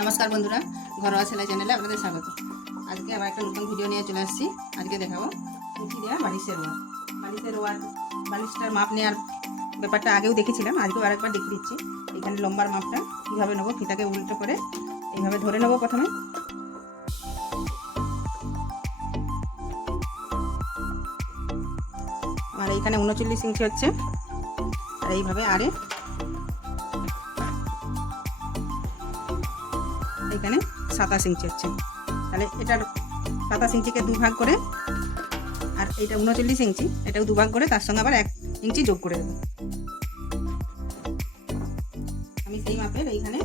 নমস্কার বন্ধুরা, ঘরোয়া সেলাই চ্যানেলে আপনাদের স্বাগত। আজকে আবার একটা নতুন ভিডিও নিয়ে চলে আসছি। আজকে দেখাবো কুচি দেওয়া বালিশের ওয়ার। বালিশটার মাপ নেওয়ার ব্যাপারটা আগেও দেখেছিলাম, আজকেও আরেকবার দেখে দিচ্ছি। এখানে লম্বার মাপটা কীভাবে নেবো, ফিতাকে উল্টো করে এইভাবে ধরে নেবো প্রথমে। আর এইখানে 39 ইঞ্চি হচ্ছে, আর এইভাবে আরে এখানে 27 ইঞ্চি হচ্ছে। তাহলে এটার 27 ইঞ্চিকে দুভাগ করে, আর এইটা 39 ইঞ্চি, এটাও দুভাগ করে তার সঙ্গে আবার 1 ইঞ্চি যোগ করে দেবো। আমি সেই মাপের এইখানে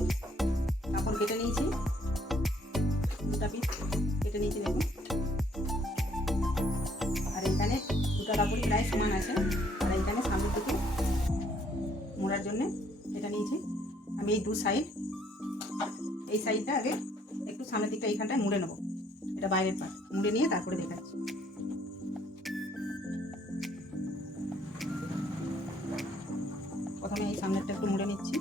কাপড় কেটে নিয়েছি, দুটা পিস কেটে নিয়েছি দেখুন। আর এইখানে দুটো কাপড়ই প্রায় সমান আছে। আর এইখানে সামনের দিকে মোড়ার জন্য এটা নিয়েছি আমি। এই দু সাইড, এই সাইডটা আগে একটু সামনের দিকটা এইখানটায় মুড়ে নেবো, এটা বাইরের পাট মুড়ে নিয়ে তারপরে দেখাচ্ছি। প্রথমে এই সামনেরটা একটু মুড়ে নিচ্ছি।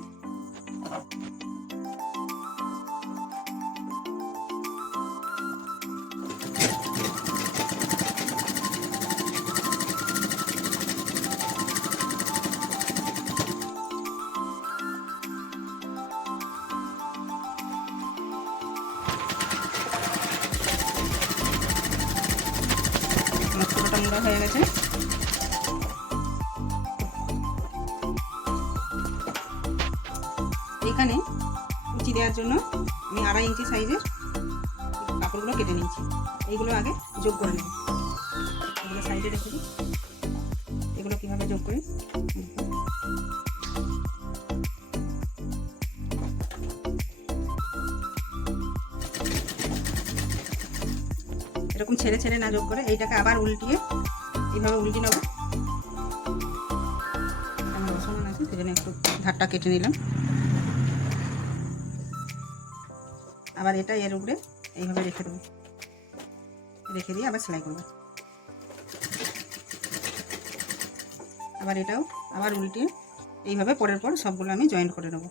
পুরোটা মুড়া হয়ে গেছে। এখানে কুচি দেওয়ার জন্য আমি 2.5 ইঞ্চি সাইজের কাপড়গুলো কেটে নিয়েছি। এইগুলো আগে যোগ করে নেব, এগুলো সাইডে রেখে দিই। এগুলো কীভাবে যোগ করি, এরকম ছেড়ে ছেড়ে না যোগ করে এইটাকে আবার উল্টিয়ে এইভাবে উল্টিয়ে নেব। আমার অসমান আছে সেজন্য একটু ধারটা কেটে নিলাম। আবার এটা এর উপরে এইভাবে রেখে দেবো, রেখে দিয়ে আবার সেলাই করবো। আবার এটাও আবার উল্টিয়ে এইভাবে পরের পর সবগুলো আমি জয়েন্ট করে নেব।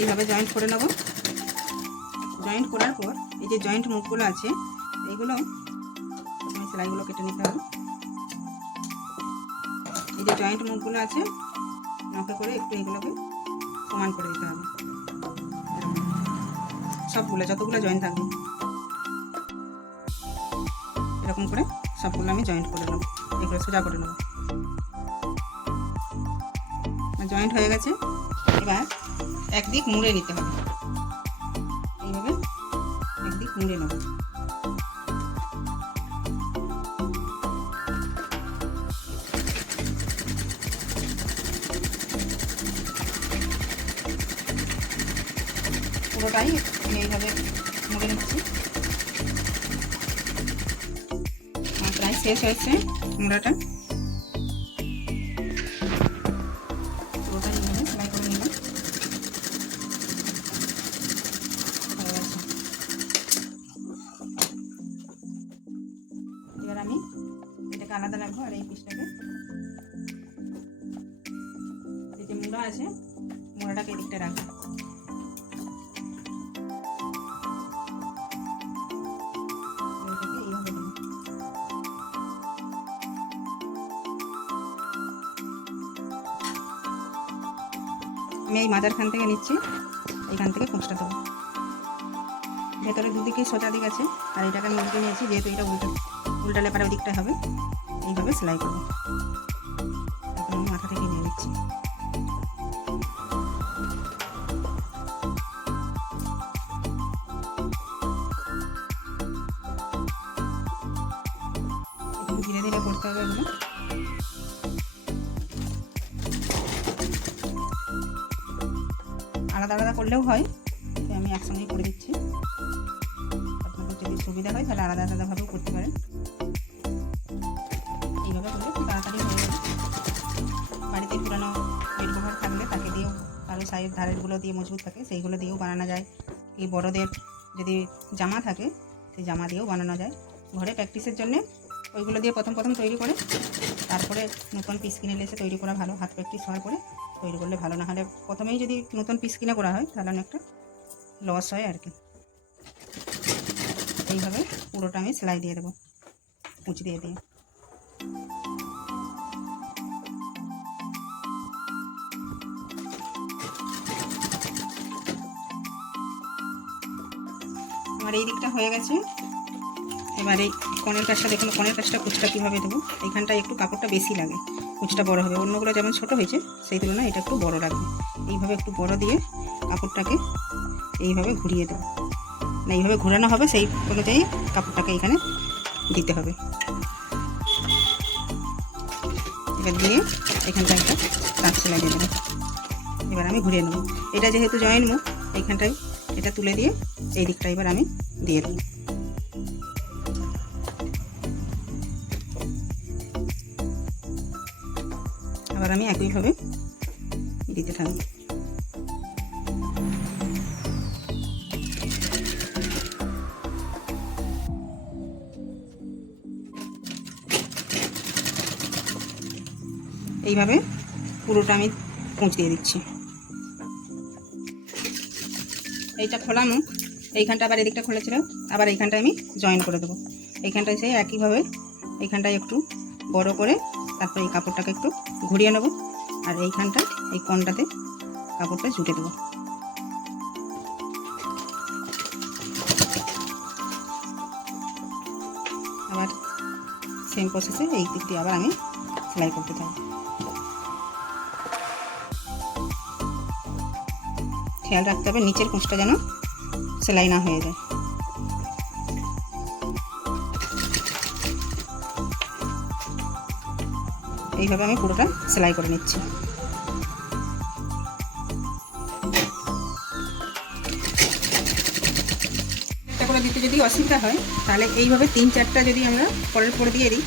এইভাবে জয়েন্ট করে নেব। জয়েন্ট করার পর এই যে জয়েন্ট মুখগুলো আছে এইগুলো আমি সেলাইগুলো কেটে নিতে হবে। এই যে জয়েন্ট মুখগুলো আছে নখে করে একটু এইগুলোকে সমান করে দিতে হবে, সবগুলো যতগুলো জয়েন্ট থাকবে এরকম করে সবগুলো আমি জয়েন্ট করে নেব। এগুলো সোজা করে নেব। জয়েন্ট হয়ে গেছে। এবার একদিক মুড়ে নিতে হবে, এইভাবে একদিক মুড়ে নেব। পুরোটাই আমি এইভাবে মুড়ে নিচ্ছি। প্রায় শেষ হয়েছে মুড়াটা। পুরোটা এইভাবে সেলাই করে নিলাম। এবার আমি এটাকে আলাদা রাখবো। আর এই পিসটাকে, এই যে মুড়া আছে মুড়াটাকে এদিকটা রাখবো। আমি এই মাঝারখান থেকে নিচ্ছি, এইখান থেকে কুঁচটা দেবো। ভেতরে দুদিকে সোজা দিক আছে, আর এটাকে আমি উল্টে নিয়েছি, যেহেতু এটা উল্টালে পারে ওই দিকটা হবে। এইভাবে সেলাই করবো। এখন আমি মাথা থেকে নিয়ে নিচ্ছি। ধীরে ধীরে করতে হবে এগুলো। আলাদা আলাদা করলেও হয়, আমি একসঙ্গেই করে দিচ্ছি। আপনাদের যদি সুবিধা হয় তাহলে আলাদা আলাদাভাবেও করতে পারেন। এইভাবে করলে খুব তাড়াতাড়ি হয়ে যাবে। বাড়িতে পুরানো বেড কভার থাকলে তাকে দিয়েও, আরও সাইড ধারেরগুলো দিয়ে মজবুত থাকে সেইগুলো দিয়েও বানানো যায়। এই বড়দের যদি জামা থাকে সেই জামা দিয়েও বানানো যায়। ঘরে প্র্যাকটিসের জন্যে ওইগুলো দিয়ে প্রথম তৈরি করে তারপরে নতুন পিস কিনে এসে তৈরি করা ভালো। হাত প্র্যাকটিস হওয়ার পরে তৈরি করলে ভালো, না হলে প্রথমেই যদি নতুন পিস কিনে করা হয় তাহলে অনেকটা লস হয় আর কি। এইভাবে পুরোটা আমি সেলাই দিয়ে দেবো, কুঁচি দিয়ে দিয়ে। আমার এই দিকটা হয়ে গেছে। এবার এই কনের কাজটা দেখুন, কনের কাজটা কুচটা কীভাবে দেবো। এইখানটায় একটু কাপড়টা বেশি লাগে, কুচটা বড় হবে। অন্যগুলো যেমন ছোট হয়েছে সেই তুলনায় এটা একটু বড় লাগবে। এইভাবে একটু বড় দিয়ে কাপড়টাকে এইভাবে ঘুরিয়ে দেবো, না এইভাবে ঘোরানো হবে, সেই অনুযায়ী কাপড়টাকে এখানে দিতে হবে। এবার দিয়ে এখানটা একটা তাঁত সেলাই দিয়ে দেবো। এবার আমি ঘুরিয়ে নেবো। এটা যেহেতু জয়েন্ট মুখ, এইখানটায় এটা তুলে দিয়ে এই দিকটা এবার আমি দিয়ে দেবো। আবার আমি একইভাবে দিতে থাকবো। এইভাবে পুরোটা আমি কুঁচ দিয়ে দিচ্ছি। এইটা খোলা মুখ, এইখানটা আবার এদিকটা খোলা ছিল, আবার এইখানটায় আমি জয়েন করে দেবো। এইখানটায় সেই একইভাবে এইখানটায় একটু বড় করে তারপরে এই কাপড়টাকে একটু ঘুরিয়ে নেব, আর এইখানটা এই কোণটাতে কাপড়টা জুটে দেবো। আবার সেম প্রসেসে এই দিক দিয়ে আবার আমি সেলাই করতে থাকবো। খেয়াল রাখতে হবে নিচের কুঁচটা যেন সেলাই না হয়ে যায়। এইভাবে আমি পুরোটা সেলাই করে নিচ্ছি। একটা করে দিতে যদি অসুবিধা হয় তাহলে এইভাবে 3-4টা যদি আমরা পরের পর দিয়ে দিই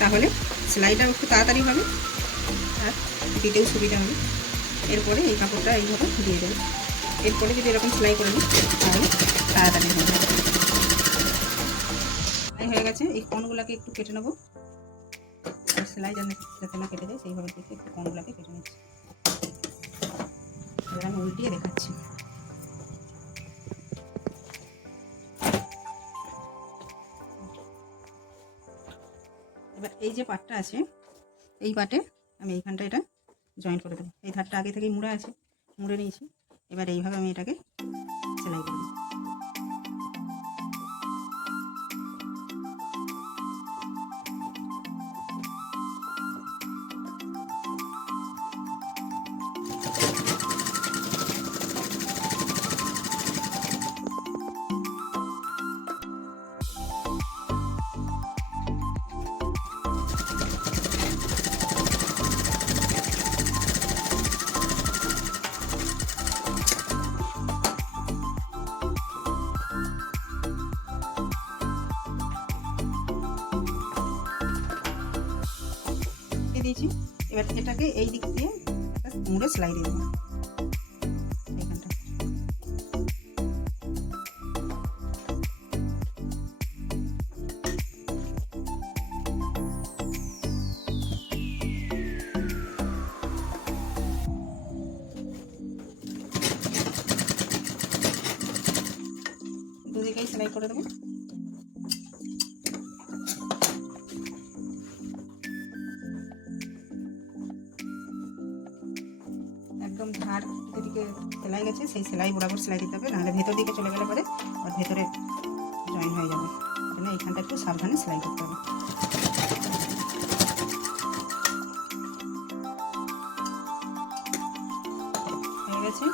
তাহলে সেলাইটাও একটু তাড়াতাড়ি হবে আর দিতেও সুবিধা হবে। এরপরে এই কাপড়টা এইভাবে দিয়ে দেবো। এরপরে যদি এরকম সেলাই করে নিই তাহলে তাড়াতাড়ি হয়ে যাবে। সেলাই হয়ে গেছে। এই কোণগুলোকে একটু কেটে নেবো, সেলাই যাতে না কেটে যায় সেইভাবে দেখে একটু কোণগুলোকে কেটে নিচ্ছি। এবার আমি উল্টিয়ে দেখাচ্ছি। এবার এই যে পাটটা আছে এই পাটে আমি এইখানটা এটা জয়েন করে দেবো। এই ধারটা আগে থেকেই মুড়ে আছে, মুড়ে নিয়েছি। এবার এইভাবে আমি এটাকে সেলাই করে দেবো। দিয়েছি। এবার এটাকে এই দিক দিয়ে একটা মুড়ে সেলাই দিয়ে দেবো। এইখানটা দুদিকেই সেলাই করে দেবো। একদম ধার যেদিকে সেলাই গেছে সেই সেলাই বরাবর সেলাই দিতে হবে, নাহলে ভেতর দিকে চলে গেলে পরে আর ভেতরে জয়েন হয়ে যাবে। জন্য এইখানটা একটু সাবধানে সেলাই করতে হবে। হয়ে গেছে।